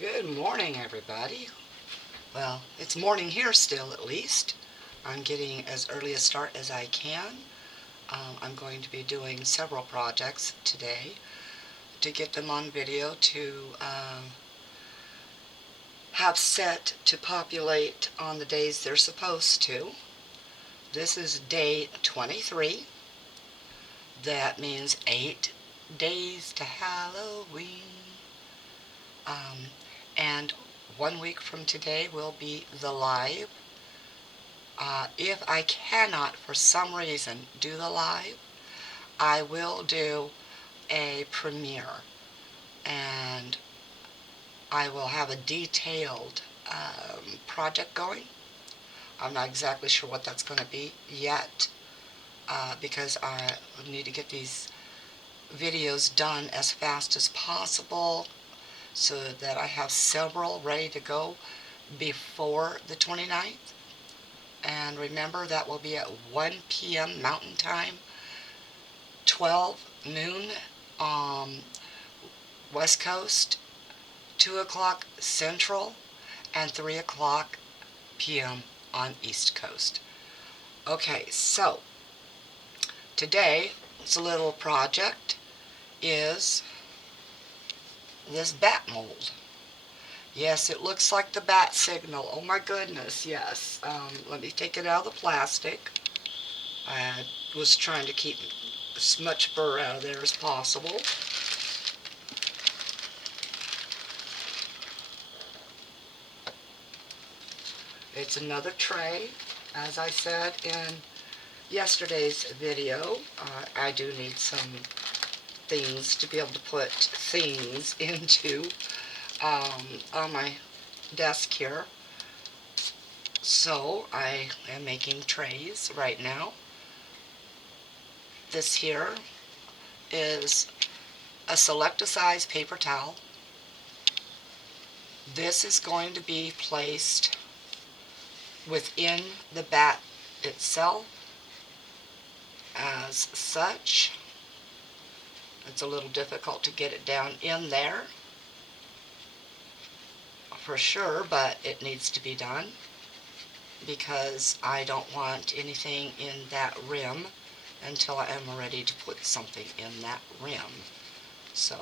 Good morning, everybody. Well, it's morning here still, at least. I'm getting as early a start as I can. I'm going to be doing several projects today to get them on video to have set to populate on the days they're supposed to. This is day 23. That means 8 days to Halloween. And 1 week from today will be the live. If I cannot, for some reason, do the live, I will do a premiere, and I will have a detailed project going. I'm not exactly sure what that's going to be yet, because I need to get these videos done as fast as possible so that I have several ready to go before the 29th. And remember, that will be at 1 p.m. Mountain Time, 12 noon West Coast, 2 o'clock Central, and 3 o'clock p.m. on East Coast. Okay, so today, it's a little project, is this bat mold. Yes, it looks like the bat signal. Oh my goodness, yes. Let me take it out of the plastic. I was trying to keep as much fur out of there as possible. It's another tray. As I said in yesterday's video, I do need some things to be able to put things into on my desk here. So I am making trays right now. This here is a select-a-size paper towel. This is going to be placed within the bat itself as such. It's a little difficult to get it down in there for sure, but it needs to be done because I don't want anything in that rim until I am ready to put something in that rim. So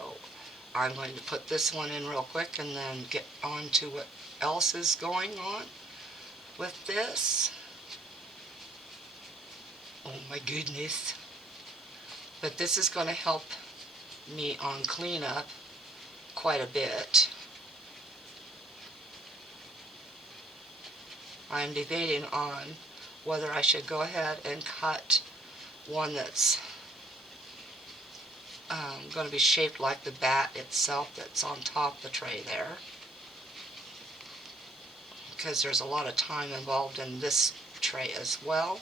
I'm going to put this one in real quick and then get on to what else is going on with this. Oh my goodness. But this is going to help me on cleanup quite a bit. I'm debating on whether I should go ahead and cut one that's going to be shaped like the bat itself that's on top of the tray there, because there's a lot of time involved in this tray as well.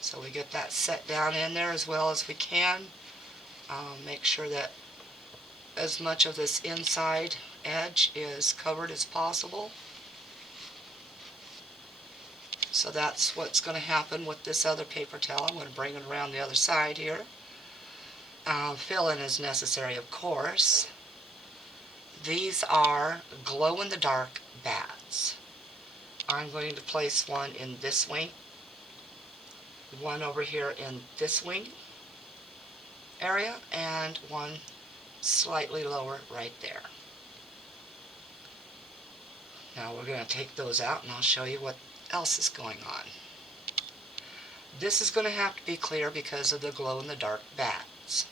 So we get that set down in there as well as we can. Make sure that as much of this inside edge is covered as possible. So that's what's going to happen with this other paper towel. I'm going to bring it around the other side here. Fill in as necessary, of course. These are glow-in-the-dark bats. I'm going to place one in this wing, one over here in this wing area, and one slightly lower right there. Now we're going to take those out and I'll show you what else is going on. This is going to have to be clear because of the glow-in-the-dark bats.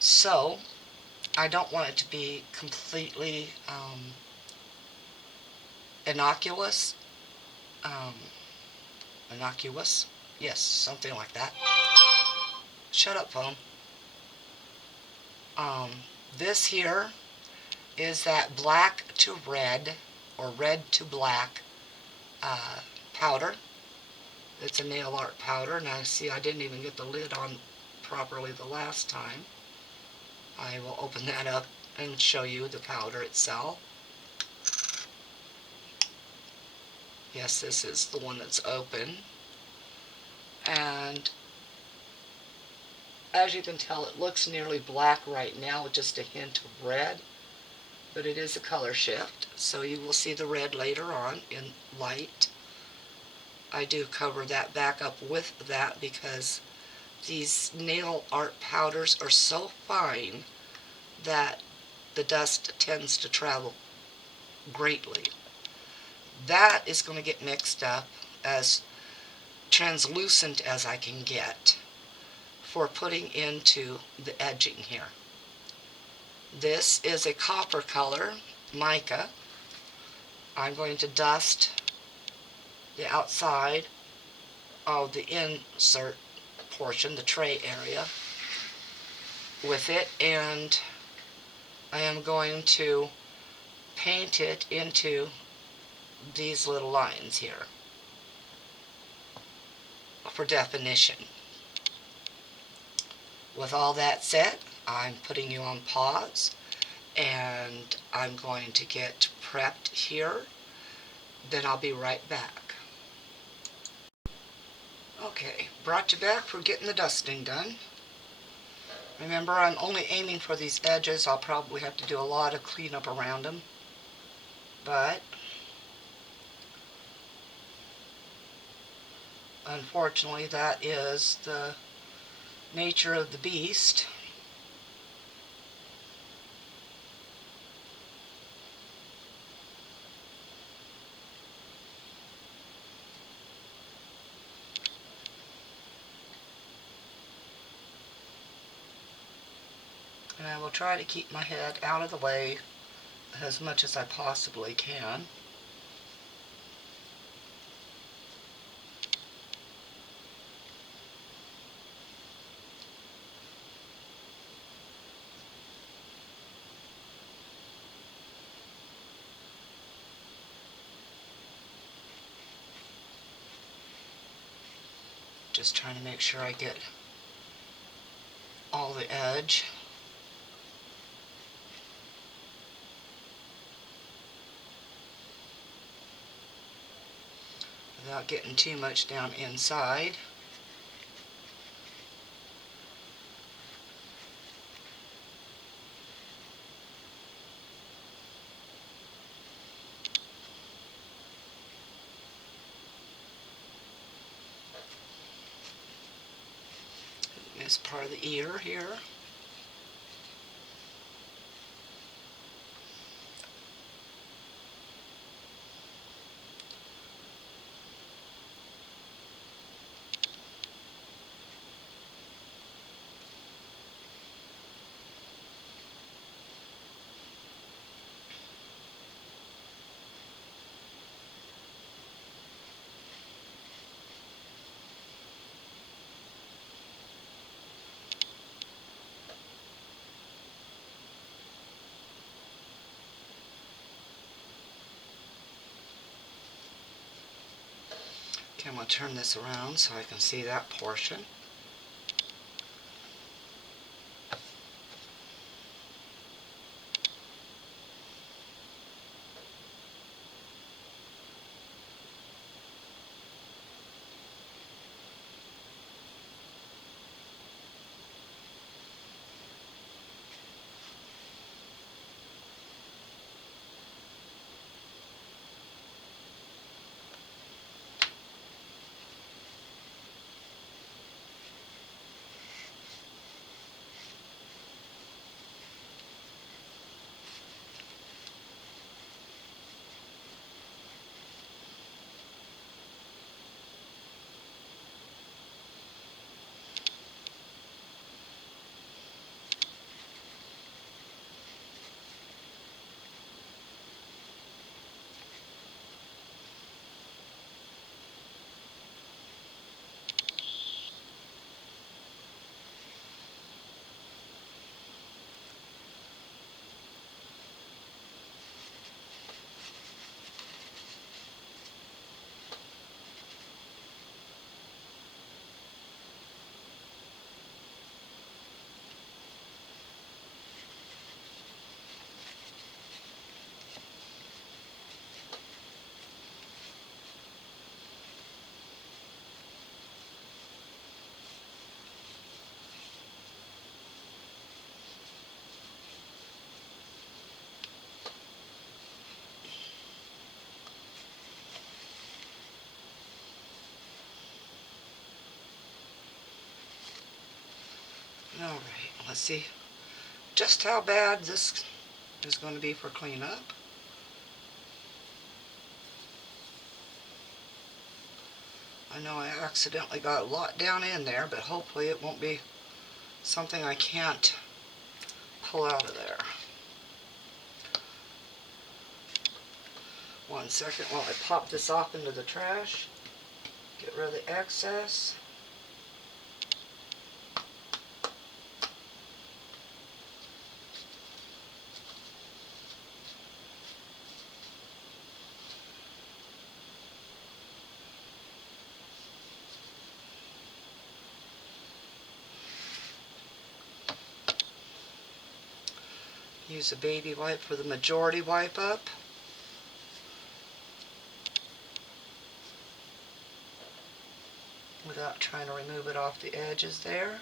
So I don't want it to be completely innocuous. Innocuous? Yes, something like that. Shut up, phone. This here is that black to red, or red to black powder. It's a nail art powder. Now see, I didn't even get the lid on properly the last time. I will open that up and show you the powder itself. Yes, this is the one that's open. And As you can tell, it looks nearly black right now with just a hint of red, but it is a color shift, so you will see the red later on in light. I do cover that back up with that because these nail art powders are so fine that the dust tends to travel greatly. That is going to get mixed up as translucent as I can get for putting into the edging here. This is a copper color, mica. I'm going to dust the outside of the insert portion, the tray area, with it, and I am going to paint it into these little lines here for definition. With all that said, I'm putting you on pause, and I'm going to get prepped here. Then I'll be right back. Okay, brought you back for getting the dusting done. Remember, I'm only aiming for these edges. I'll probably have to do a lot of cleanup around them, but unfortunately that is the nature of the beast. And I will try to keep my head out of the way as much as I possibly can. Just trying to make sure I get all the edge. Without getting too much down inside. This part of the ear here. Okay, I'm going to turn this around so I can see that portion. Alright, let's see just how bad this is going to be for cleanup. I know I accidentally got a lot down in there, but hopefully it won't be something I can't pull out of there. 1 second while I pop this off into the trash. Get rid of the excess. Use a baby wipe for the majority wipe up. Without trying to remove it off the edges there.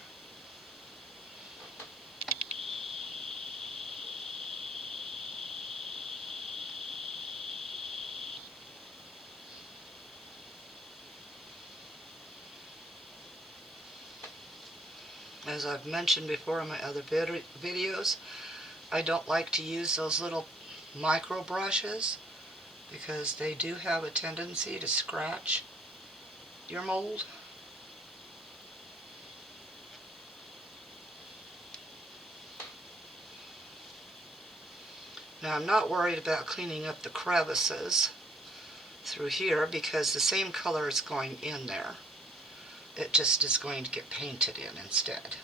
As I've mentioned before in my other videos, I don't like to use those little micro brushes because they do have a tendency to scratch your mold. Now I'm not worried about cleaning up the crevices through here because the same color is going in there. It just is going to get painted in instead.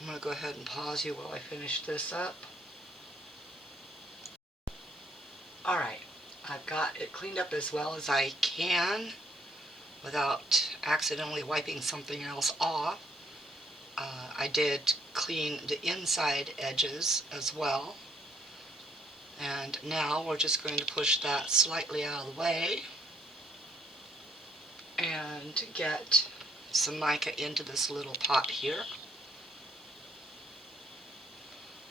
I'm going to go ahead and pause you while I finish this up. Alright, I've got it cleaned up as well as I can without accidentally wiping something else off. I did clean the inside edges as well. And now we're just going to push that slightly out of the way and get some mica into this little pot here.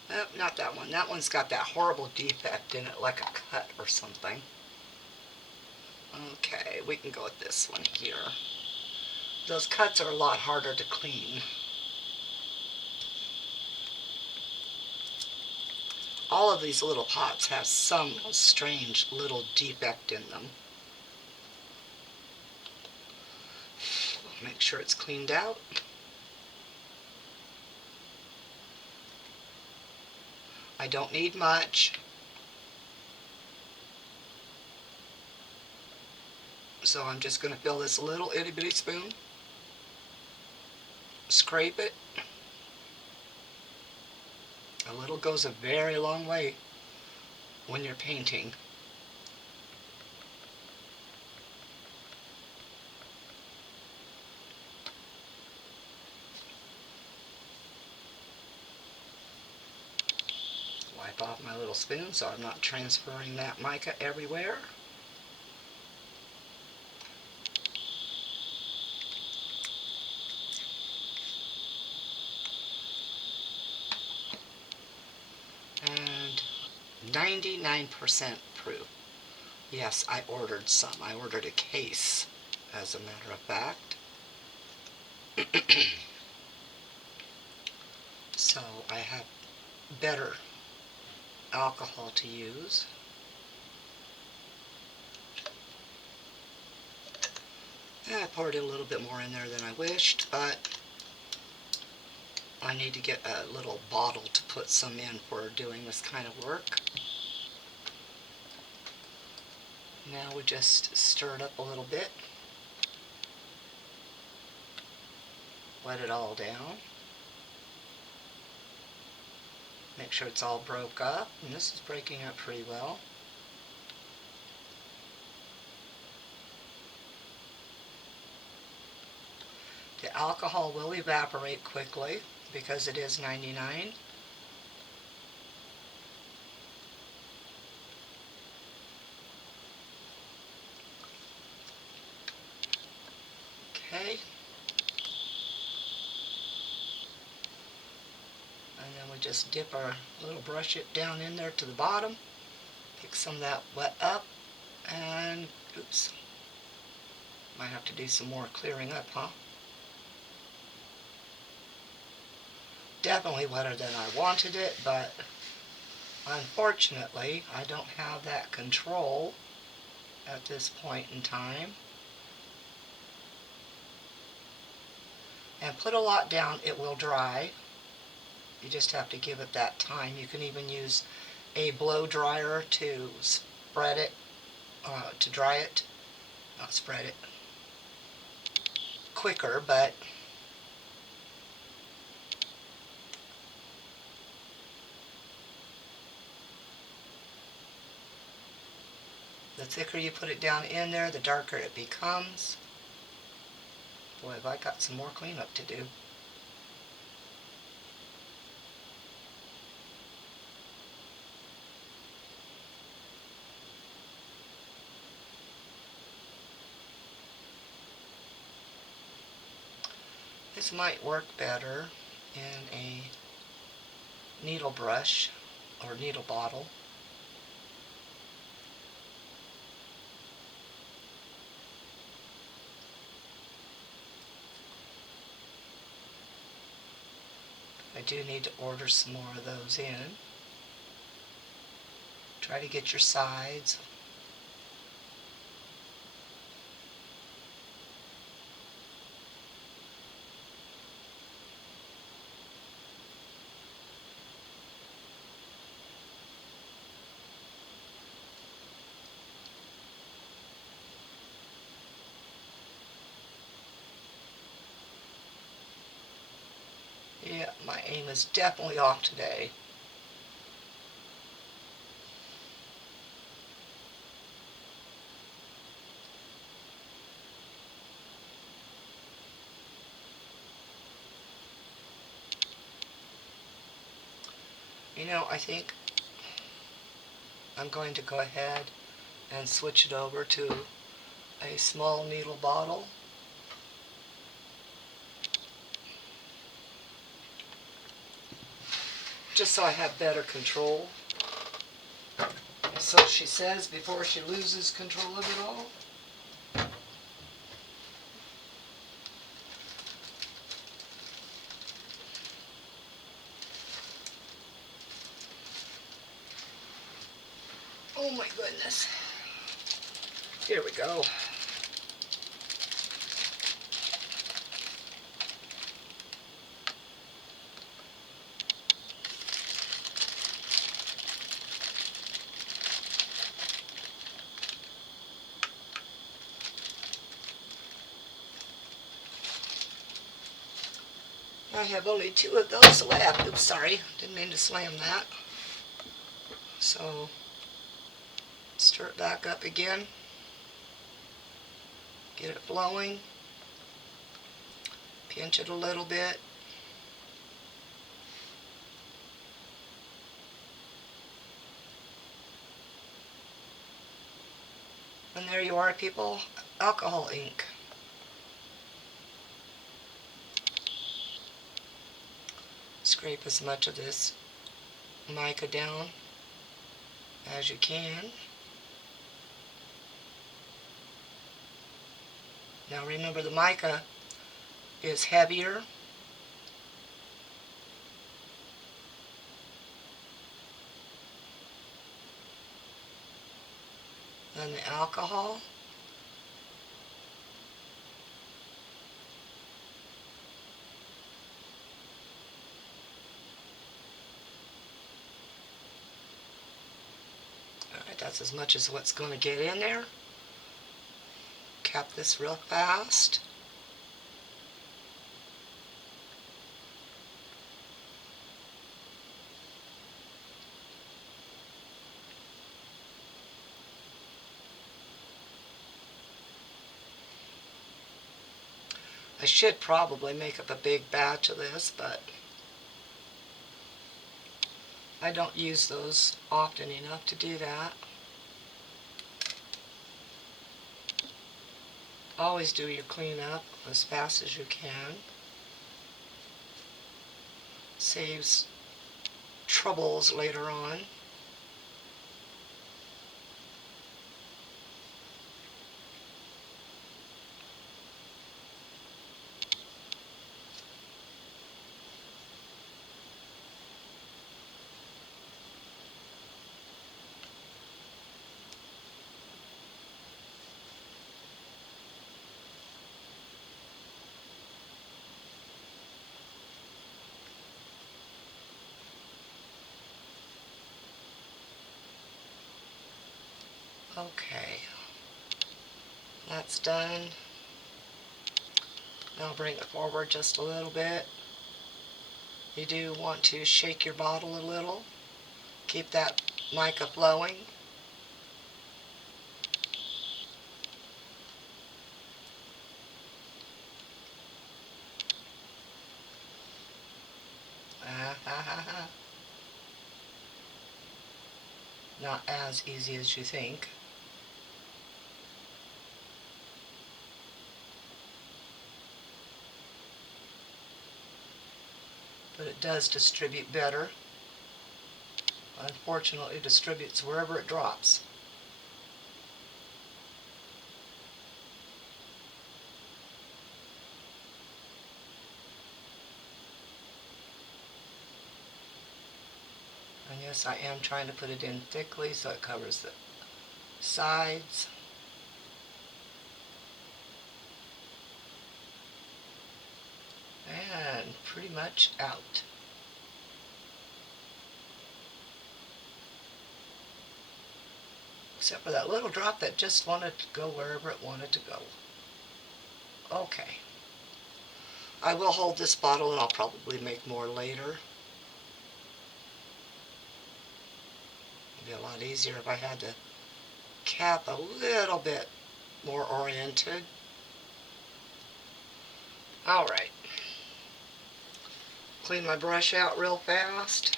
Nope, not that one. That one's got that horrible defect in it, like a cut or something. Okay, we can go with this one here. Those cuts are a lot harder to clean. All of these little pots have some strange little defect in them. Make sure it's cleaned out. I don't need much. So I'm just going to fill this little itty bitty spoon. Scrape it. A little goes a very long way when you're painting. Wipe off my little spoon so I'm not transferring that mica everywhere. And 99% proof. Yes, I ordered some. I ordered a case, as a matter of fact. So I have better alcohol to use. I poured a little bit more in there than I wished, but I need to get a little bottle to put some in for doing this kind of work. Now we just stir it up a little bit. Wet it all down. Make sure it's all broke up, and this is breaking up pretty well. The alcohol will evaporate quickly because it is 99. Okay. And then we just dip our little brush it down in there to the bottom. Pick some of that wet up, and oops. Might have to do some more clearing up, huh? Definitely wetter than I wanted it, but unfortunately I don't have that control at this point in time. And put a lot down, it will dry. You just have to give it that time. You can even use a blow dryer to spread it, to dry it. Not spread it. Quicker, but the thicker you put it down in there, the darker it becomes. Boy, have I got some more cleanup to do. This might work better in a needle brush or needle bottle. I do need to order some more of those in. Try to get your sides. Yeah, my aim is definitely off today. You know, I think I'm going to go ahead and switch it over to a small needle bottle. Just so I have better control. So she says before she loses control of it all. Oh my goodness. Here we go. I have only 2 of those left. Oops, sorry. Didn't mean to slam that. So, stir it back up again. Get it flowing. Pinch it a little bit. And there you are, people. Alcohol ink. Scrape as much of this mica down as you can. Now remember, the mica is heavier than the alcohol. Alright, that's as much as what's going to get in there. Cap this real fast. I should probably make up a big batch of this, but I don't use those often enough to do that. Always do your cleanup as fast as you can. Saves troubles later on. Okay, that's done. Now bring it forward just a little bit. You do want to shake your bottle a little. Keep that mica flowing. Not as easy as you think. But it does distribute better. Unfortunately, it distributes wherever it drops. And yes, I am trying to put it in thickly so it covers the sides. And pretty much out. Except for that little drop that just wanted to go wherever it wanted to go. Okay. I will hold this bottle and I'll probably make more later. It'd be a lot easier if I had the cap a little bit more oriented. Alright. Clean my brush out real fast.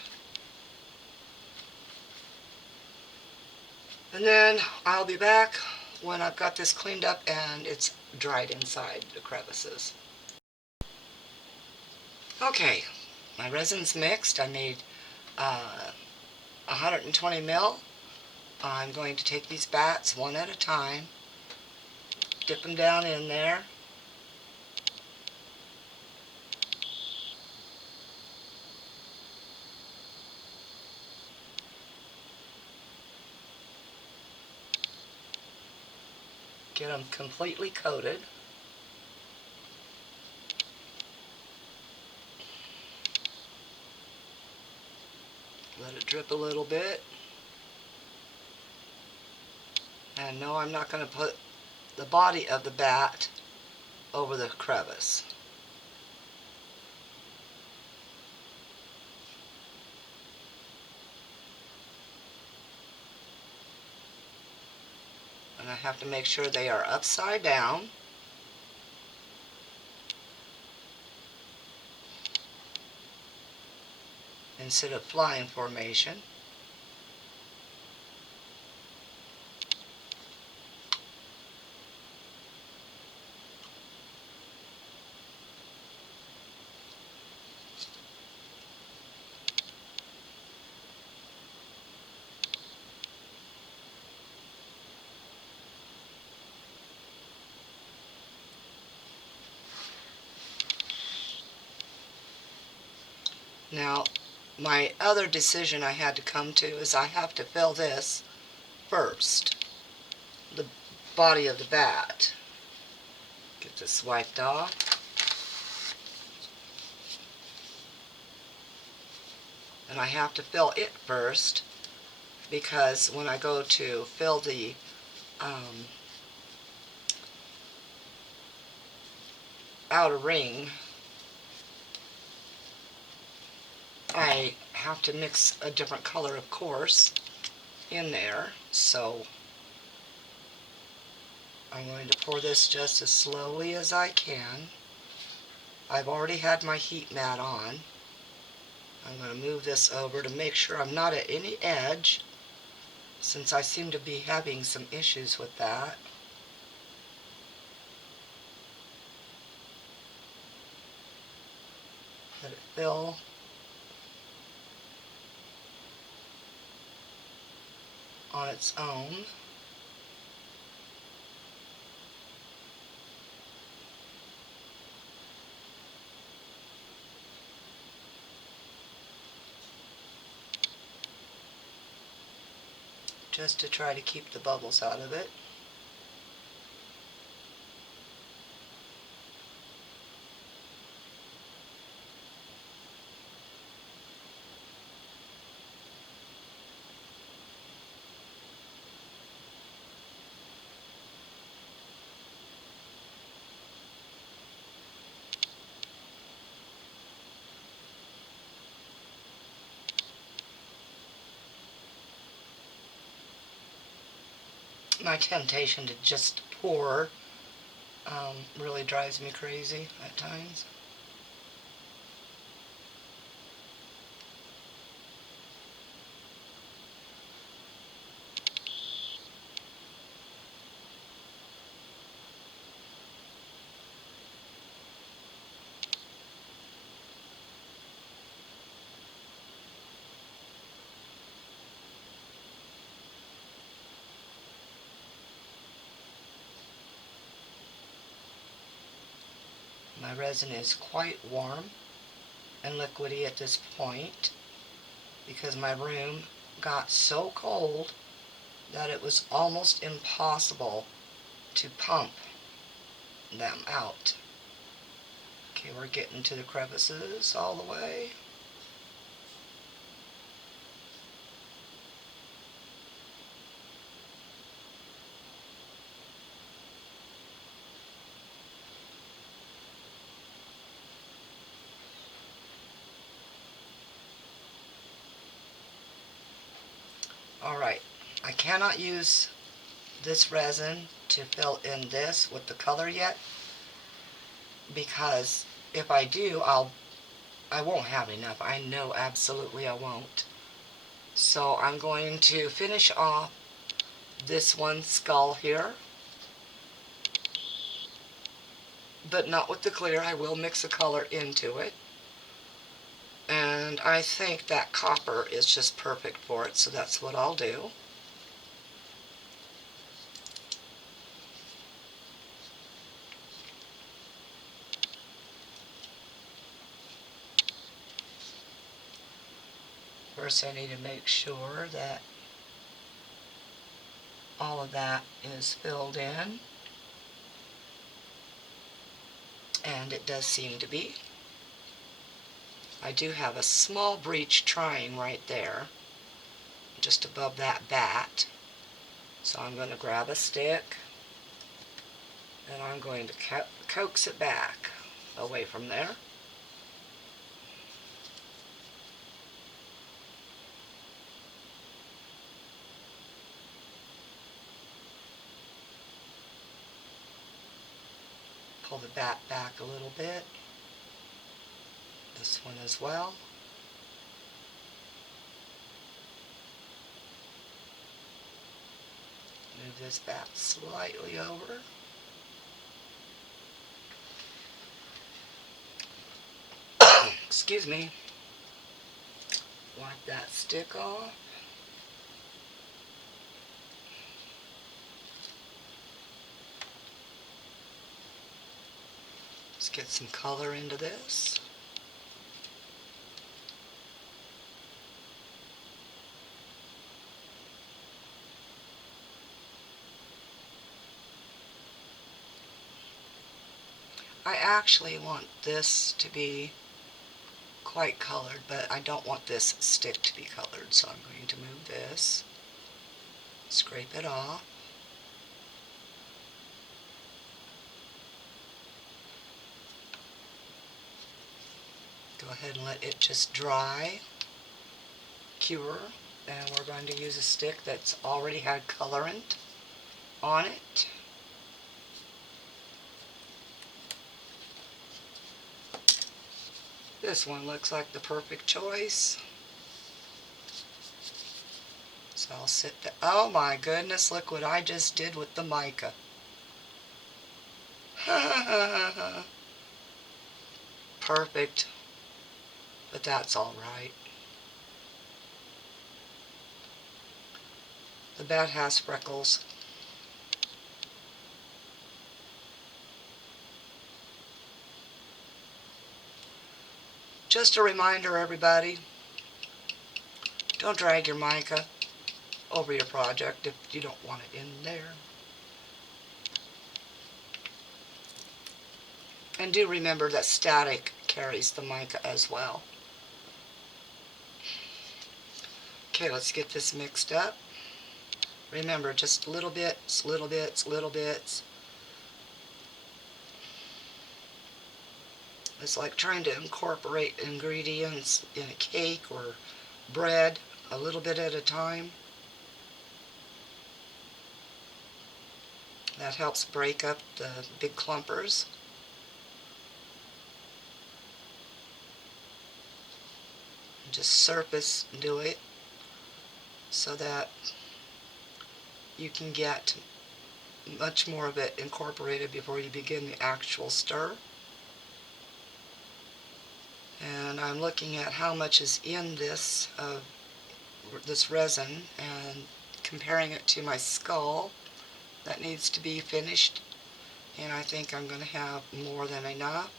And then I'll be back when I've got this cleaned up and it's dried inside the crevices. Okay, my resin's mixed. I made 120 mil. I'm going to take these bats one at a time, dip them down in there. Get them completely coated. Let it drip a little bit. And no, I'm not going to put the body of the bat over the crevice. And I have to make sure they are upside down. Instead of flying formation. Now, my other decision I had to come to is I have to fill this first, the body of the bat. Get this wiped off. And I have to fill it first because when I go to fill the outer ring, I have to mix a different color, of course, in there. So I'm going to pour this just as slowly as I can. I've already had my heat mat on. I'm going to move this over to make sure I'm not at any edge, since I seem to be having some issues with that. Let it fill. On its own. Just to try to keep the bubbles out of it. My temptation to just pour really drives me crazy at times. My resin is quite warm and liquidy at this point because my room got so cold that it was almost impossible to pump them out. Okay, we're getting to the crevices all the way. Alright, I cannot use this resin to fill in this with the color yet, because if I do, I won't have enough. I know absolutely I won't. So I'm going to finish off this one skull here, but not with the clear. I will mix a color into it. And I think that copper is just perfect for it, so that's what I'll do. First I need to make sure that all of that is filled in, and it does seem to be. I do have a small breach trying right there, just above that bat. So I'm going to grab a stick, and I'm going to coax it back away from there. Pull the bat back a little bit. This one as well. Move this bat slightly over. Excuse me. Wipe that stick off. Let's get some color into this. I actually want this to be quite colored, but I don't want this stick to be colored, so I'm going to move this. Scrape it off. Go ahead and let it just dry, cure, and we're going to use a stick that's already had colorant on it. This one looks like the perfect choice. So I'll sit there. Oh my goodness, look what I just did with the mica. Perfect. But that's all right. The bat has freckles. Just a reminder, everybody, don't drag your mica over your project if you don't want it in there. And do remember that static carries the mica as well. Okay, let's get this mixed up. Remember, just little bits, little bits, little bits. It's like trying to incorporate ingredients in a cake or bread a little bit at a time. That helps break up the big clumpers. Just surface do it so that you can get much more of it incorporated before you begin the actual stir. And I'm looking at how much is in this resin and comparing it to my skull that needs to be finished, and I think I'm going to have more than enough,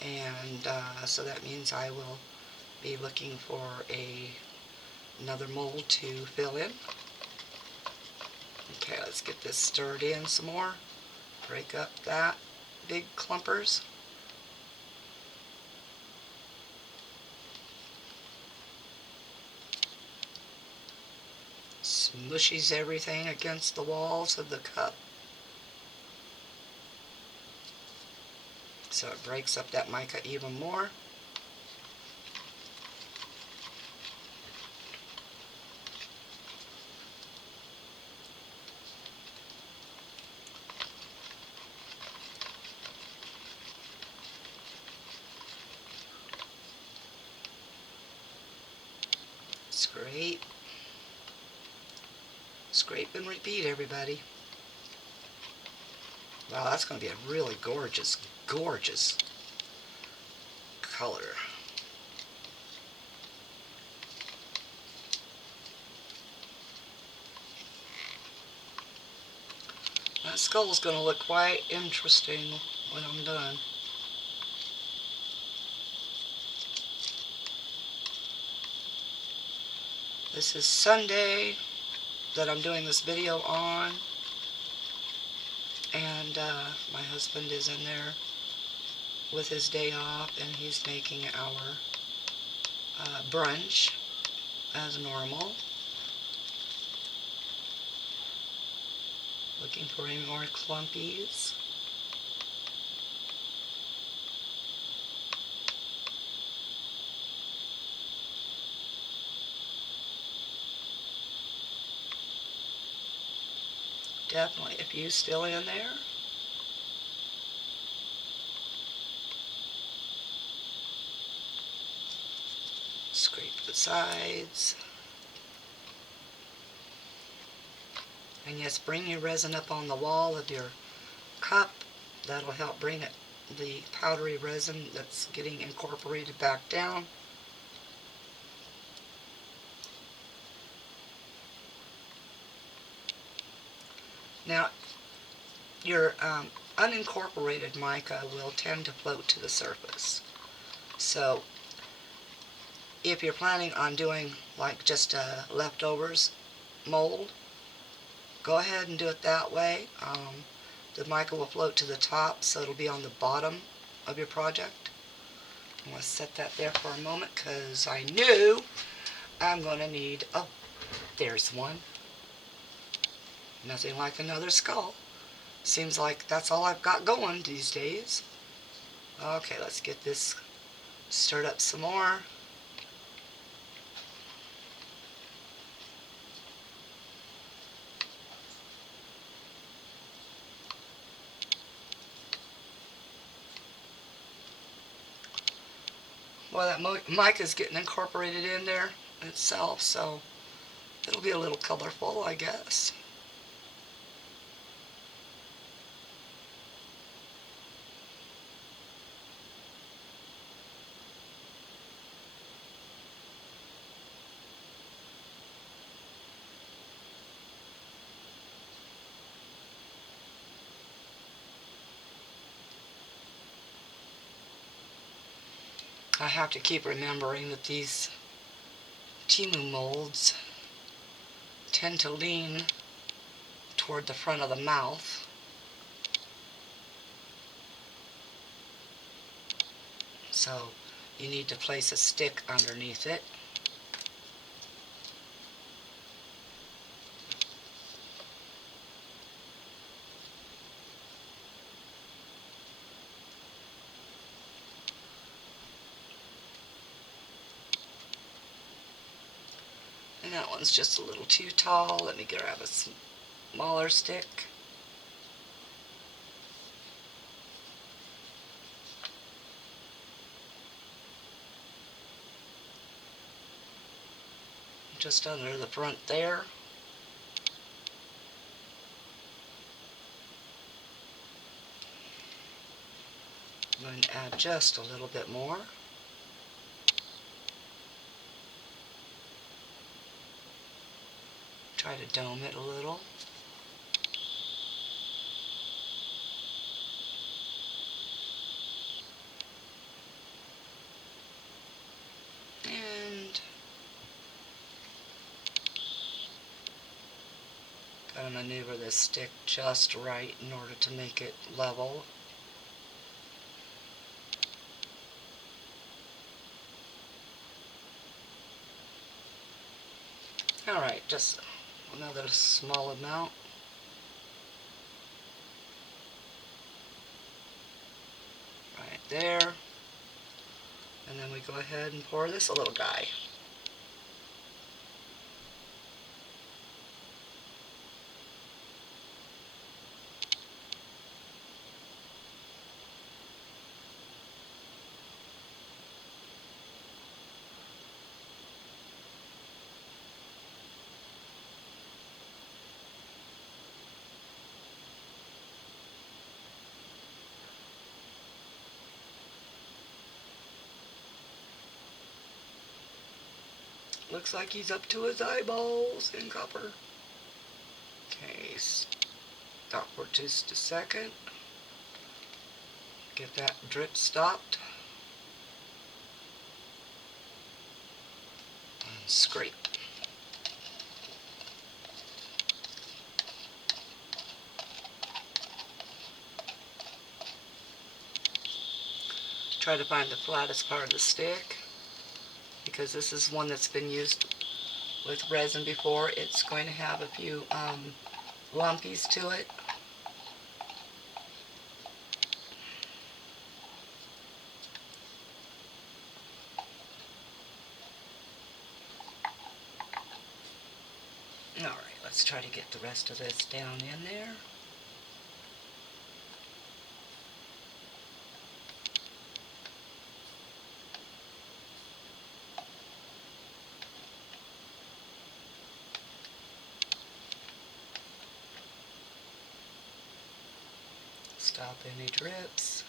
and so that means I will be looking for another mold to fill in. Okay, let's get this stirred in some more. Break up that big clumpers. Smushes everything against the walls of the cup, so it breaks up that mica even more. Scrape. Scrape and repeat, everybody. Wow, that's going to be a really gorgeous, gorgeous color. That skull's going to look quite interesting when I'm done. This is Sunday that I'm doing this video on, and my husband is in there with his day off, and he's making our brunch as normal. Looking for any more clumpies. Definitely a few still in there. Scrape the sides. And yes, bring your resin up on the wall of your cup. That'll help bring it, the powdery resin that's getting incorporated back down. Now, your unincorporated mica will tend to float to the surface. So, if you're planning on doing like just a leftovers mold, go ahead and do it that way. The mica will float to the top, so it'll be on the bottom of your project. I'm going to set that there for a moment because I knew I'm going to need, oh, there's one. Nothing like another skull. Seems like that's all I've got going these days. Okay, let's get this stirred up some more. Well, that mic is getting incorporated in there itself, so it'll be a little colorful, I guess. I have to keep remembering that these Temu molds tend to lean toward the front of the mouth. So you need to place a stick underneath it. And that one's just a little too tall. Let me grab a smaller stick. Just under the front there. I'm going to add just a little bit more. Try to dome it a little. And gotta maneuver this stick just right in order to make it level. Alright, just another small amount. Right there. And then we go ahead and pour this a little guy. Looks like he's up to his eyeballs in copper. Okay, stop for just a second. Get that drip stopped. And scrape. Try to find the flattest part of the stick, because this is one that's been used with resin before. It's going to have a few lumpies to it. Alright, let's try to get the rest of this down in there. Stop any drips.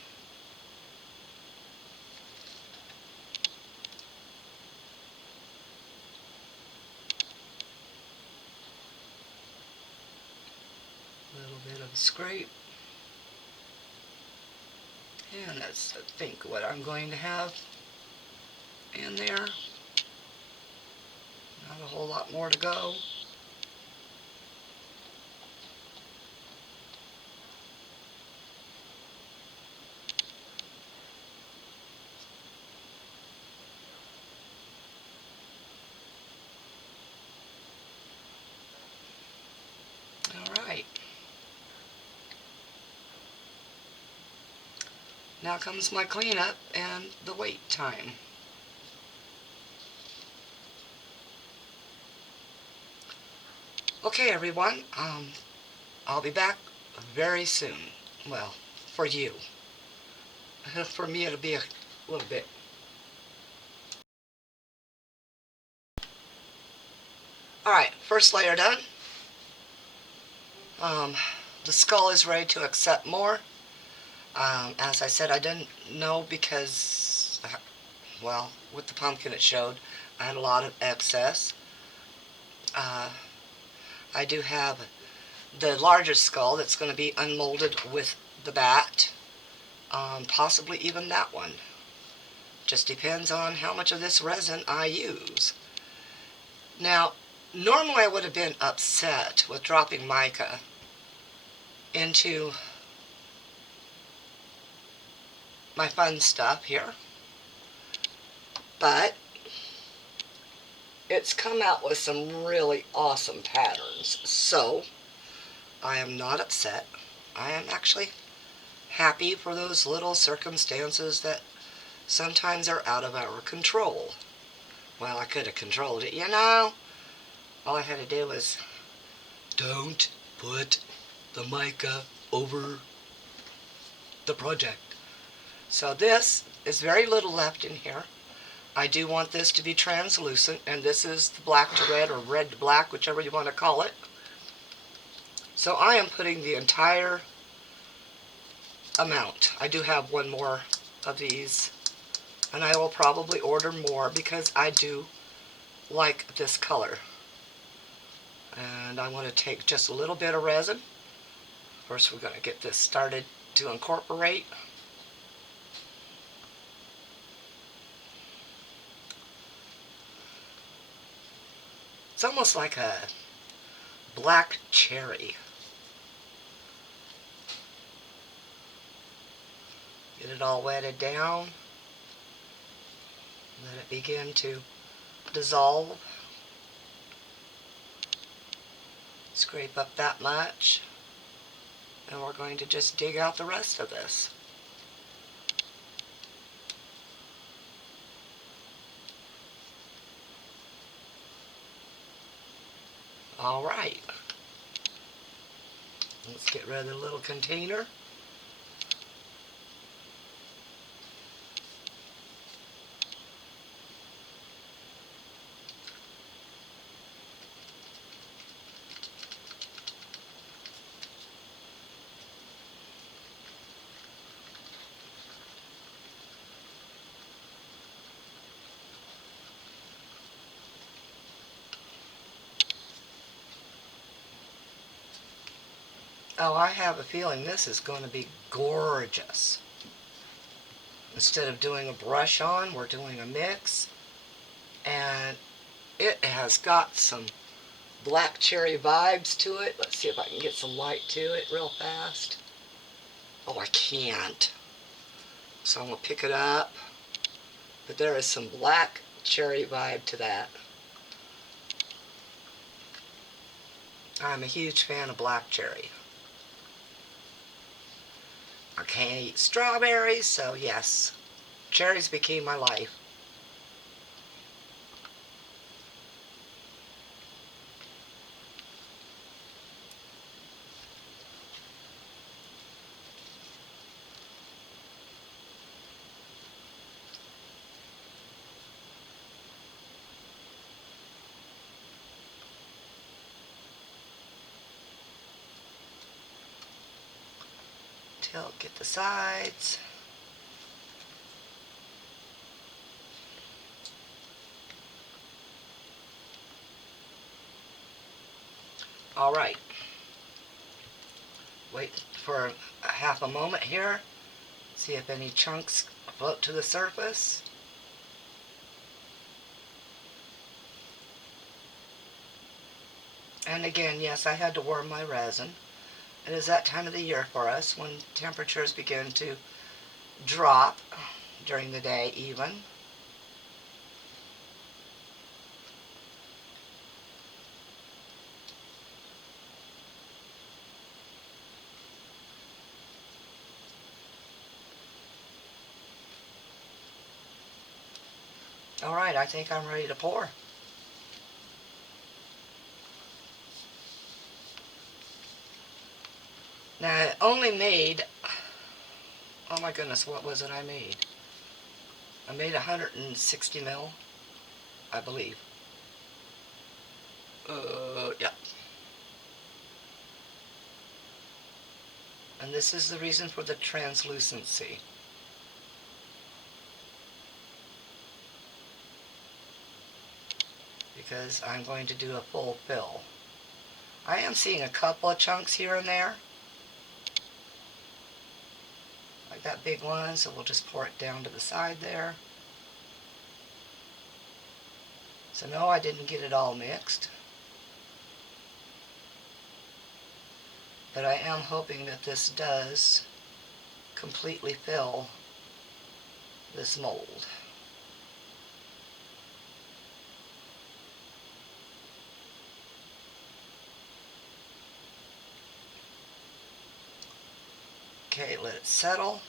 A little bit of a scrape. And that's, I think, what I'm going to have in there. Not a whole lot more to go. Now comes my cleanup and the wait time. Okay, everyone, I'll be back very soon. Well, for you. For me, it'll be a little bit. Alright, first layer done. The skull is ready to accept more. As I said, I didn't know because, well, with the pumpkin it showed, I had a lot of excess. I do have the larger skull that's going to be unmolded with the bat. Possibly even that one. Just depends on how much of this resin I use. Now, normally I would have been upset with dropping mica into my fun stuff here, but it's come out with some really awesome patterns, so I am not upset. I am actually happy for those little circumstances that sometimes are out of our control. Well, I could have controlled it, you know. All I had to do was don't put the mica over the project. So this is very little left in here. I do want this to be translucent, and this is the black to red or red to black, whichever you want to call it. So I am putting the entire amount. I do have one more of these, and I will probably order more because I do like this color. And I want to take just a little bit of resin. First, we're going to get this started to incorporate. It's almost like a black cherry. Get it all wetted down. Let it begin to dissolve. Scrape up that much. And we're going to just dig out the rest of this. All right. Let's get rid of the little container. Oh, I have a feeling this is going to be gorgeous. Instead of doing a brush on, we're doing a mix. And it has got some black cherry vibes to it. Let's see if I can get some light to it real fast. Oh, I can't. So I'm going to pick it up. But there is some black cherry vibe to that. I'm a huge fan of black cherry. I can't eat strawberries, so yes, cherries became my life. Tilt, get the sides. All right. Wait for a half a moment here. See if any chunks float to the surface. And again, yes, I had to warm my resin. It is that time of the year for us when temperatures begin to drop during the day even. Alright, I think I'm ready to pour. Now, I only made, oh my goodness, what was it I made? I made 160 ml, I believe. Yeah. And this is the reason for the translucency. Because I'm going to do a full fill. I am seeing a couple of chunks here and there, like that big one, so we'll just pour it down to the side there. So no, I didn't get it all mixed. But I am hoping that this does completely fill this mold. Okay, let it settle.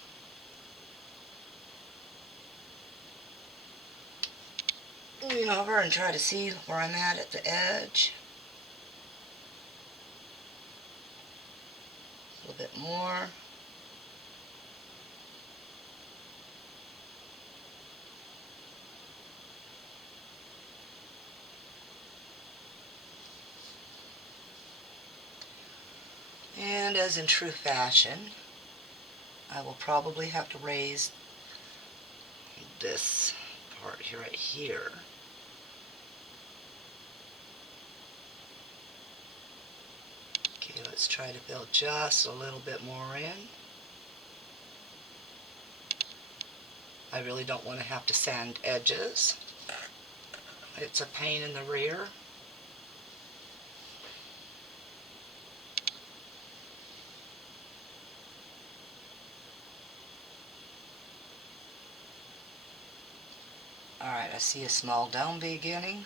Lean over and try to see where I'm at the edge. A little bit more. And as in true fashion, I will probably have to raise this part here, right here. Okay, let's try to fill just a little bit more in. I really don't want to have to sand edges. It's a pain in the rear. Alright, I see a small dome beginning.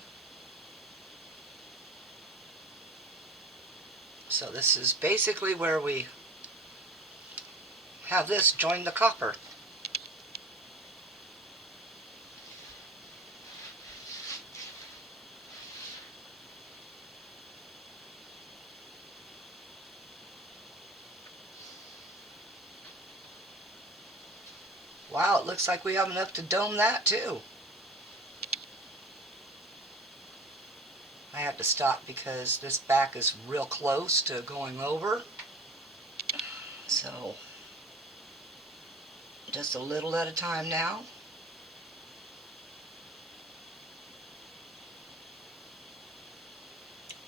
So this is basically where we have this join the copper. Wow, it looks like we have enough to dome that too. I have to stop because this back is real close to going over. So, just a little at a time now.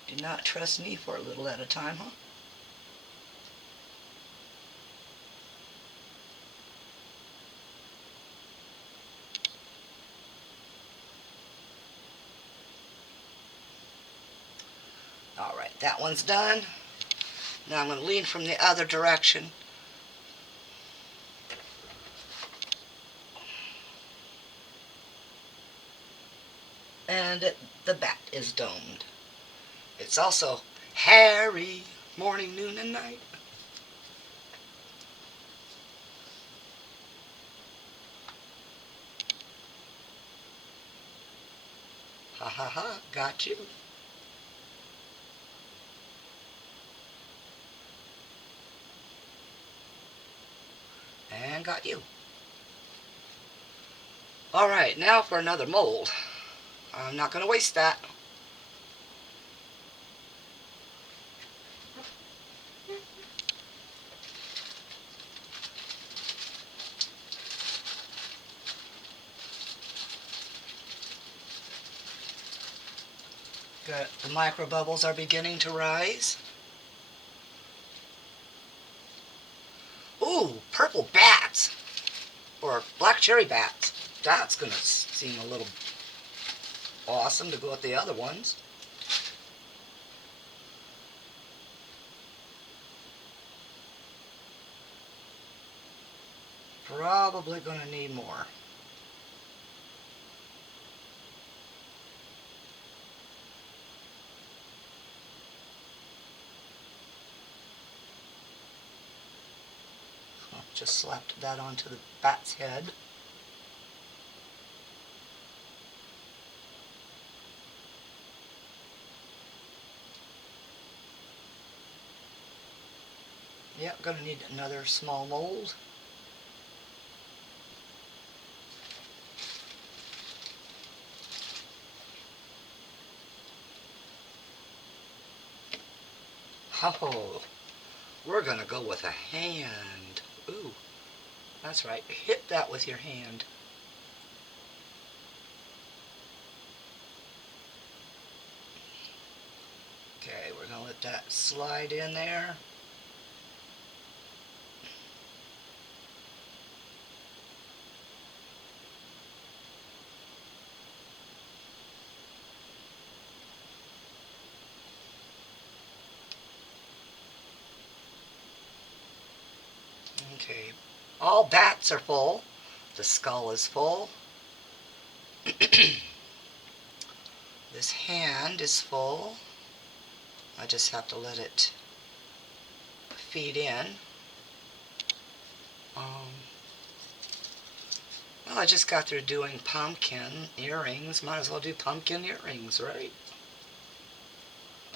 Do not trust me for a little at a time, huh? Alright, that one's done. Now I'm going to lean from the other direction. And the bat is domed. It's also hairy, morning, noon, and night. Ha ha ha, got you. And got you. Alright, now for another mold. I'm not going to waste that. Good. The micro bubbles are beginning to rise. Ooh, purple bats. Or black cherry bats. That's going to seem a little awesome to go with the other ones. Probably going to need more. Just slapped that onto the bat's head. Yep, gonna need another small mold. Oh, we're gonna go with a hand. Ooh, that's right. Hit that with your hand. Okay, we're gonna let that slide in there. Okay, all bats are full. The skull is full. This hand is full. I just have to let it feed in. Well, I just got through doing pumpkin earrings. Might as well do pumpkin earrings, right?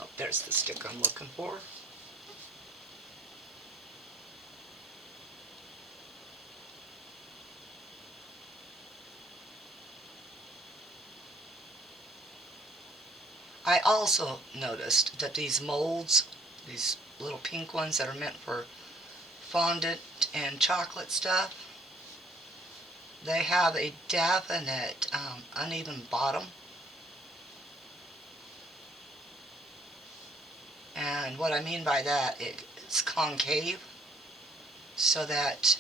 Oh, there's the stick I'm looking for. I also noticed that these molds, these little pink ones that are meant for fondant and chocolate stuff, they have a definite uneven bottom. And what I mean by that, it's concave, so that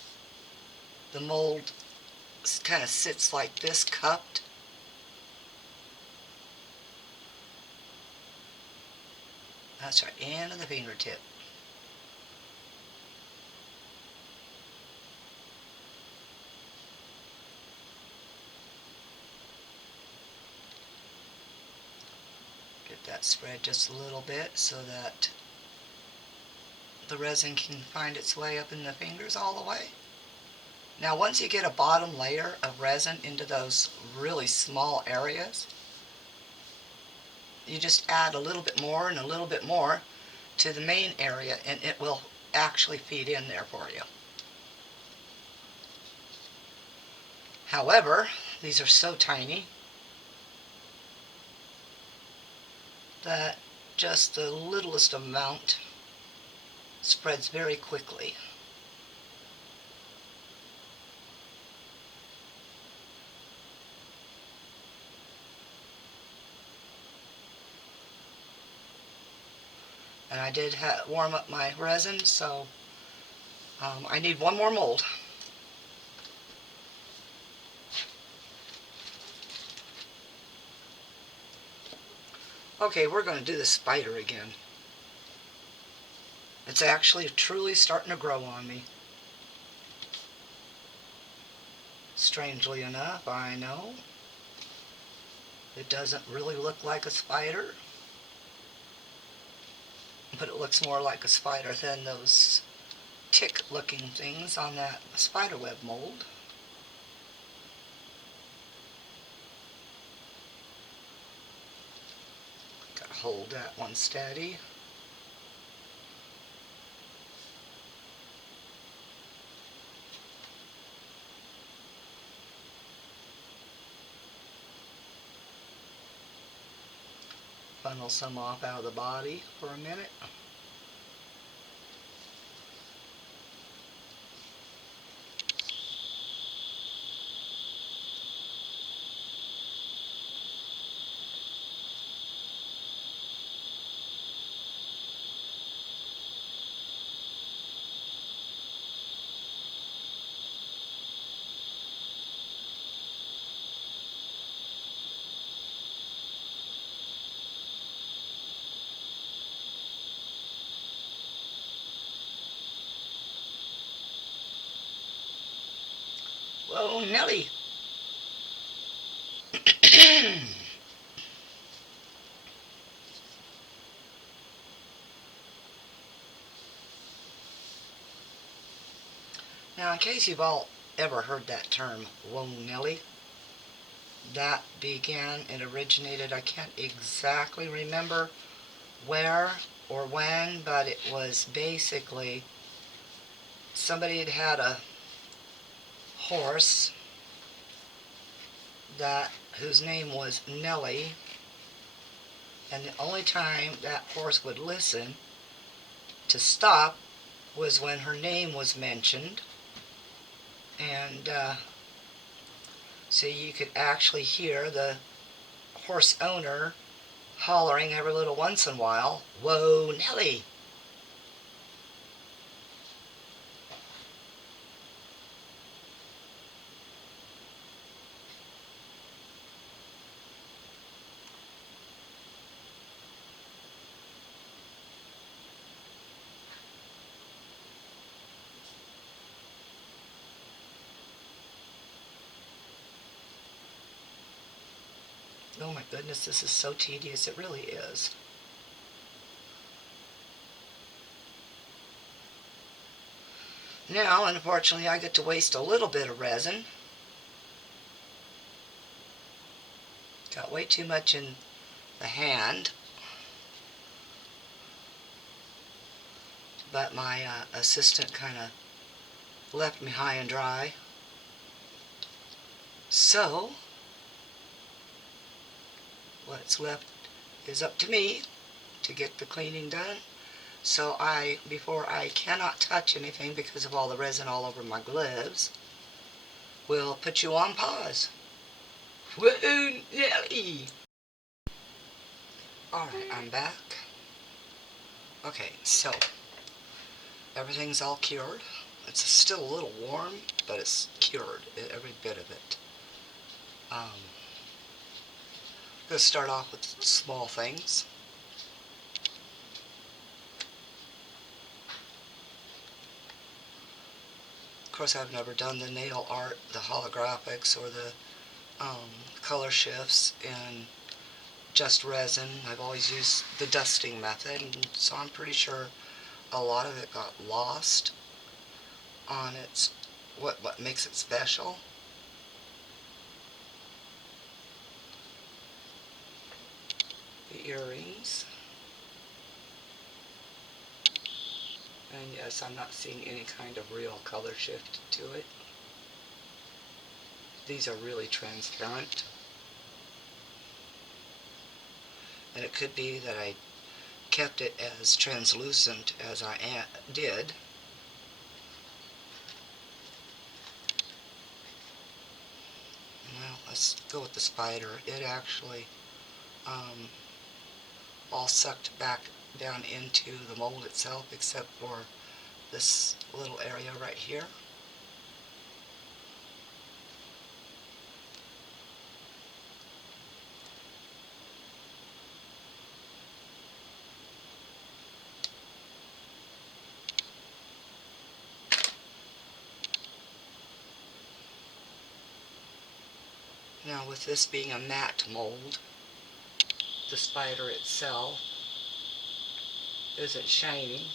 the mold kind of sits like this, cupped. That's right, into the fingertip. Get that spread just a little bit so that the resin can find its way up in the fingers all the way. Now once you get a bottom layer of resin into those really small areas, you just add a little bit more and a little bit more to the main area, and it will actually feed in there for you. However, these are so tiny that just the littlest amount spreads very quickly. And I did warm up my resin, so I need one more mold. Okay, we're going to do the spider again. It's actually truly starting to grow on me. Strangely enough, I know. It doesn't really look like a spider, but it looks more like a spider than those tick-looking things on that spiderweb mold. Gotta hold that one steady. Funnel some off out of the body for a minute. Whoa, Nelly! Now, in case you've all ever heard that term, whoa, Nelly, that it originated, I can't exactly remember where or when, but it was basically somebody had had a horse whose name was Nellie, and the only time that horse would listen to stop was when her name was mentioned, and so you could actually hear the horse owner hollering every little once in a while, "Whoa, Nellie!" Oh my goodness, this is so tedious. It really is. Now, unfortunately, I get to waste a little bit of resin. Got way too much in the hand. But my assistant kind of left me high and dry. So, what's left is up to me to get the cleaning done. So before I cannot touch anything because of all the resin all over my gloves, we'll put you on pause. Woohoo, Nelly! Alright, I'm back. Okay, so everything's all cured. It's still a little warm, but it's cured, every bit of it. I'm going to start off with small things. Of course, I've never done the nail art, the holographics, or the color shifts in just resin. I've always used the dusting method, and so I'm pretty sure a lot of it got lost on what makes it special. The earrings. And yes, I'm not seeing any kind of real color shift to it. These are really transparent. And it could be that I kept it as translucent as I did. Well, let's go with the spider. It actually all sucked back down into the mold itself, except for this little area right here. Now, with this being a matte mold, the spider itself isn't shiny,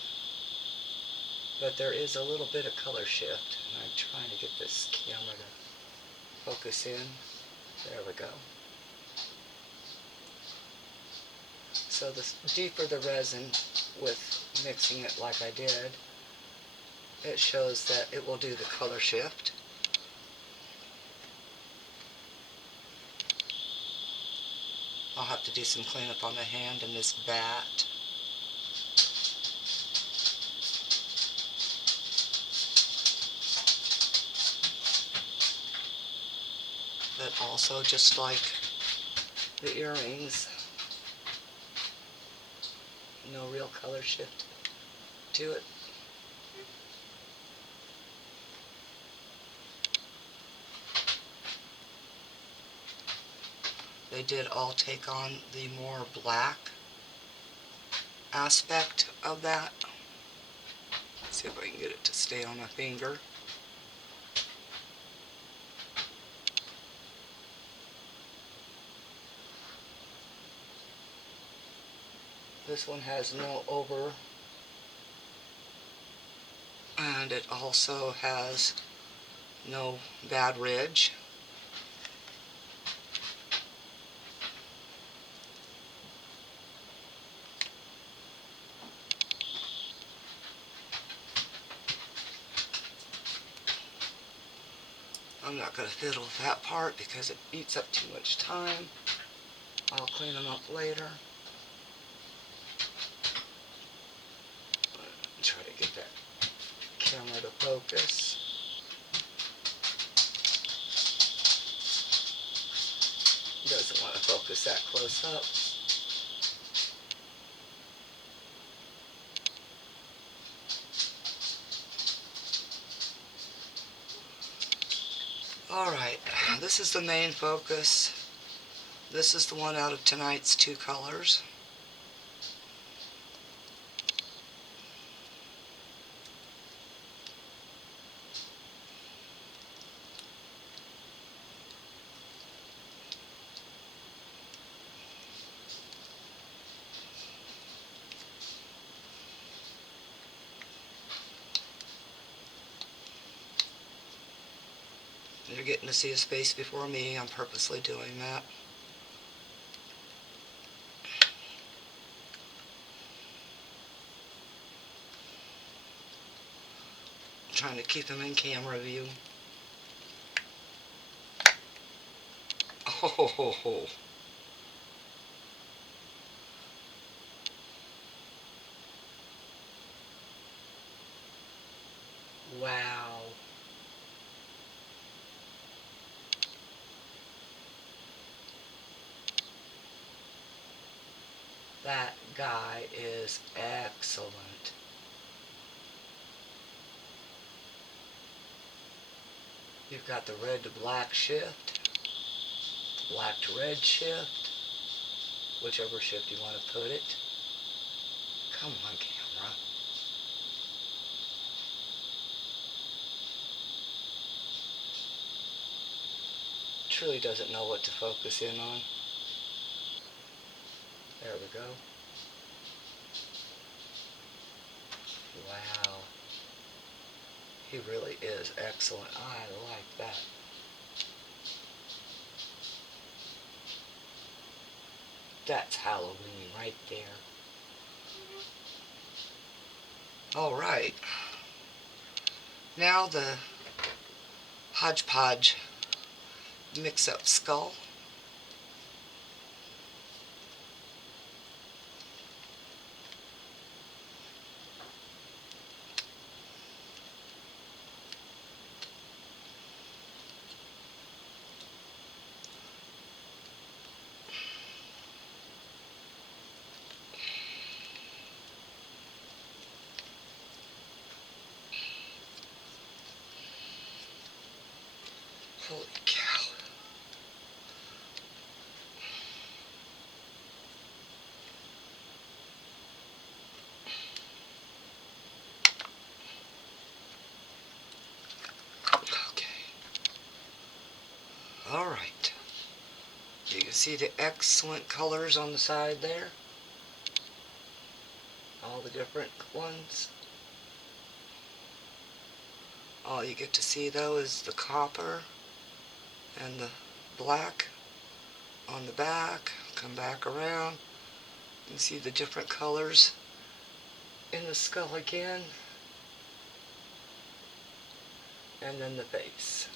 but there is a little bit of color shift. And I'm trying to get this camera to focus in. There we go. So the deeper the resin with mixing it like I did, it shows that it will do the color shift. I'll have to do some cleanup on the hand and this bat. But also, just like the earrings, no real color shift to it. They did all take on the more black aspect of that. Let's see if I can get it to stay on my finger. This one has no over, and it also has no bad ridge. I'm not going to fiddle with that part because it eats up too much time. I'll clean them up later. Try to get that camera to focus. Doesn't want to focus that close up. Alright, this is the main focus. This is the one out of tonight's 2 colors. You're getting to see a space before me. I'm purposely doing that. I'm trying to keep them in camera view. Oh, ho, ho, ho. Wow. That guy is excellent. You've got the red to black shift, black to red shift, whichever shift you want to put it. Come on, camera. Truly doesn't know what to focus in on. There we go. Wow. He really is excellent. I like that. That's Halloween right there. Alright. Now the hodgepodge mix-up skull. Holy cow. Okay. Alright. You can see the excellent colors on the side there. All the different ones. All you get to see though is the copper and the black on the back. Come back around. You can see the different colors in the skull again. And then the face.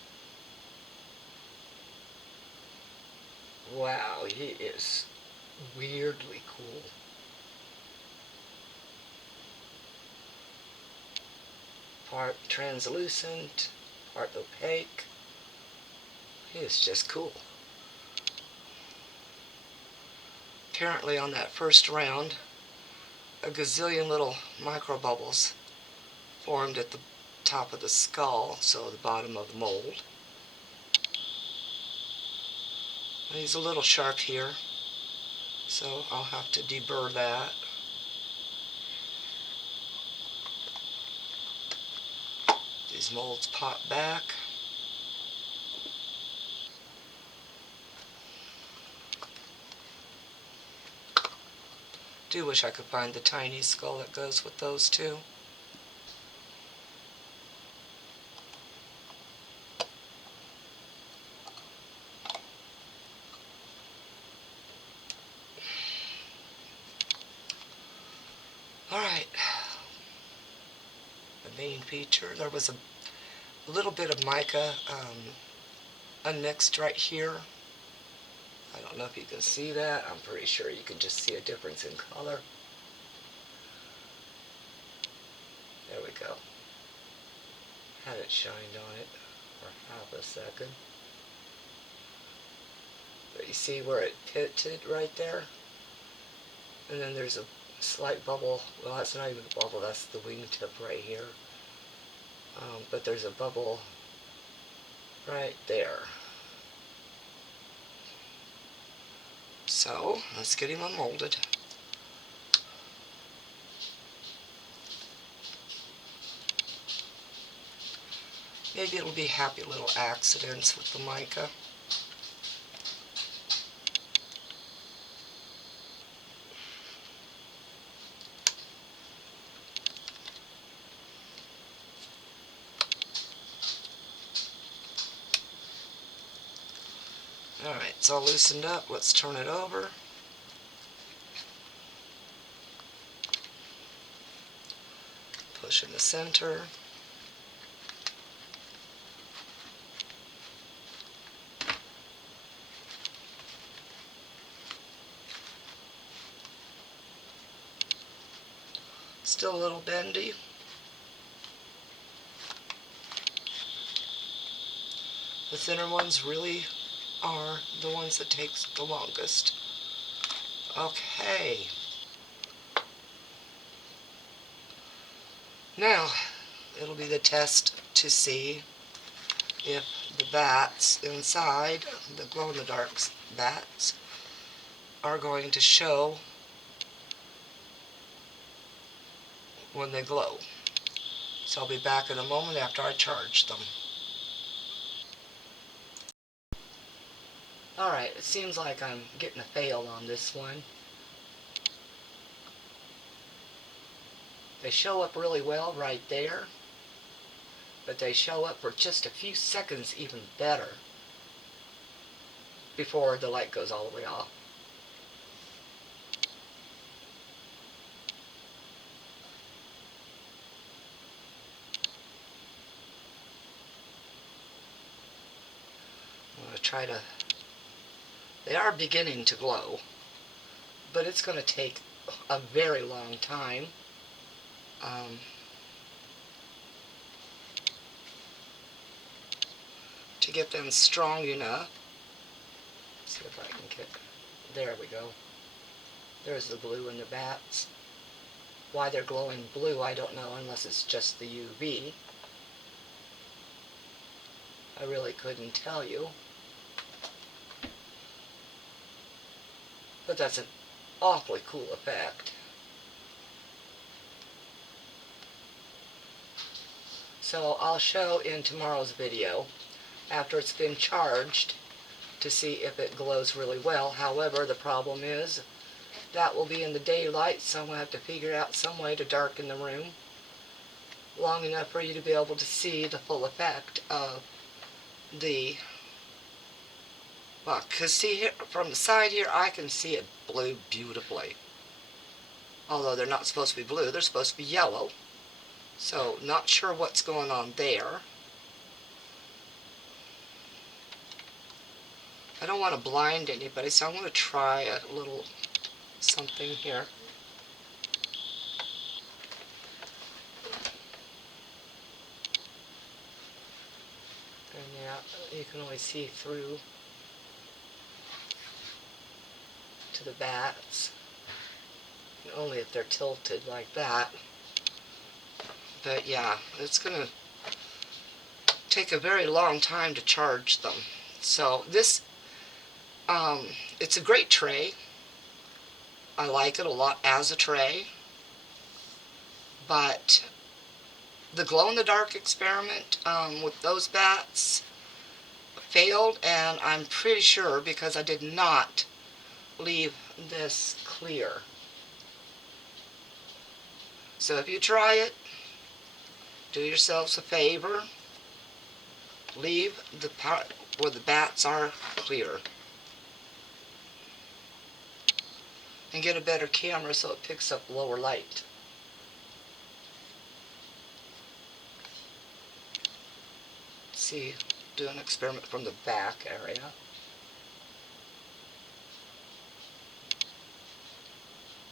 Wow, he is weirdly cool. Part translucent, part opaque. He is just cool. Apparently on that first round, a gazillion little micro bubbles formed at the top of the skull, so the bottom of the mold. And he's a little sharp here, so I'll have to deburr that. These molds pop back. Do wish I could find the tiny skull that goes with those two. Alright. The main feature, there was a little bit of mica unmixed right here. I don't know if you can see that. I'm pretty sure you can just see a difference in color. There we go. Had it shined on it for half a second. But you see where it pitted right there? And then there's a slight bubble. Well, that's not even a bubble. That's the wingtip right here. But there's a bubble right there. So, let's get him unmolded. Maybe it'll be happy little accidents with the mica. Alright, it's all loosened up. Let's turn it over. Push in the center. Still a little bendy. The thinner ones really are the ones that takes the longest. Okay. Now, it'll be the test to see if the bats inside, the glow-in-the-dark bats, are going to show when they glow. So I'll be back in a moment after I charge them. Alright, it seems like I'm getting a fail on this one. They show up really well right there, but they show up for just a few seconds even better before the light goes all the way off. I'm going to try to... They are beginning to glow, but it's going to take a very long time. To get them strong enough. Let's see if I can get... There we go. There's the blue in the bats. Why they're glowing blue, I don't know, unless it's just the UV. I really couldn't tell you. But that's an awfully cool effect. So I'll show in tomorrow's video, after it's been charged, to see if it glows really well. However, the problem is, that will be in the daylight, so I'm going to have to figure out some way to darken the room long enough for you to be able to see the full effect of the... Well, because see here, from the side here, I can see it blue beautifully. Although they're not supposed to be blue, they're supposed to be yellow. So, not sure what's going on there. I don't want to blind anybody, so I'm going to try a little something here. And yeah, you can only see through to the bats. Only if they're tilted like that. But yeah, it's going to take a very long time to charge them. So this, it's a great tray. I like it a lot as a tray. But the glow-in-the-dark experiment with those bats failed, and I'm pretty sure because I did not leave this clear. So if you try it, do yourselves a favor, leave the part where the bats are clear. And get a better camera so it picks up lower light. See, do an experiment from the back area.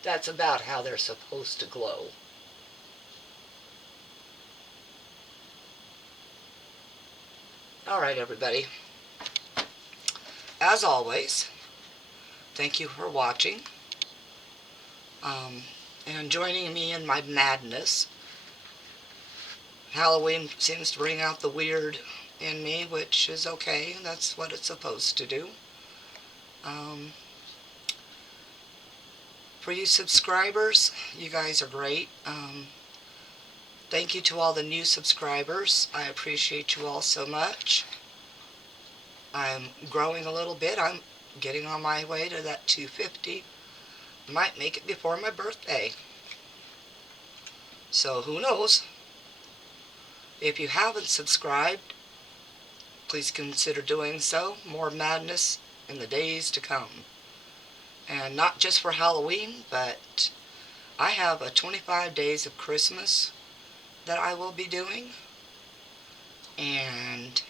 That's about how they're supposed to glow. Alright, everybody. As always, thank you for watching and joining me in my madness. Halloween seems to bring out the weird in me, which is okay. That's what it's supposed to do. For you subscribers, you guys are great. Thank you to all the new subscribers. I appreciate you all so much. I'm growing a little bit. I'm getting on my way to that 250. Might make it before my birthday. So who knows? If you haven't subscribed, please consider doing so. More madness in the days to come. And not just for Halloween, but I have a 25 days of Christmas that I will be doing. And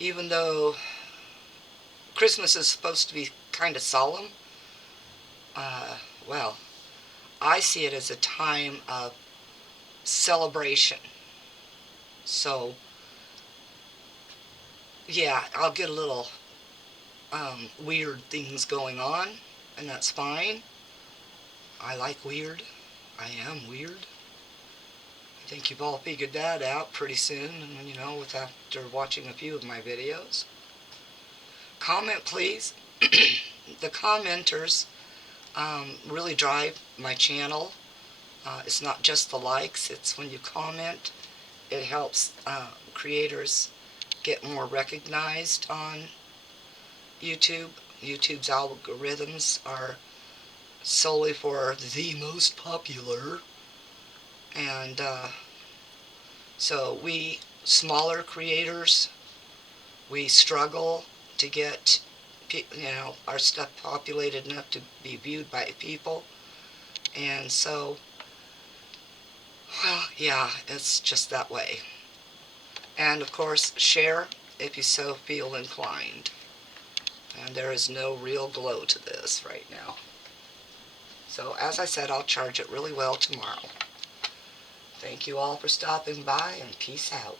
even though Christmas is supposed to be kind of solemn, well, I see it as a time of celebration. So, yeah, I'll get a little weird things going on, and that's fine. I like weird. I am weird. I think you've all figured that out pretty soon, you know, after watching a few of my videos. Comment, please. The commenters really drive my channel. It's not just the likes, it's when you comment. It helps creators get more recognized on YouTube. YouTube's algorithms are solely for the most popular, and so we smaller creators, we struggle to get our stuff populated enough to be viewed by people. And so, well, yeah, it's just that way. And of course, share if you so feel inclined. And there is no real glow to this right now. So as I said, I'll charge it really well tomorrow. Thank you all for stopping by, and peace out.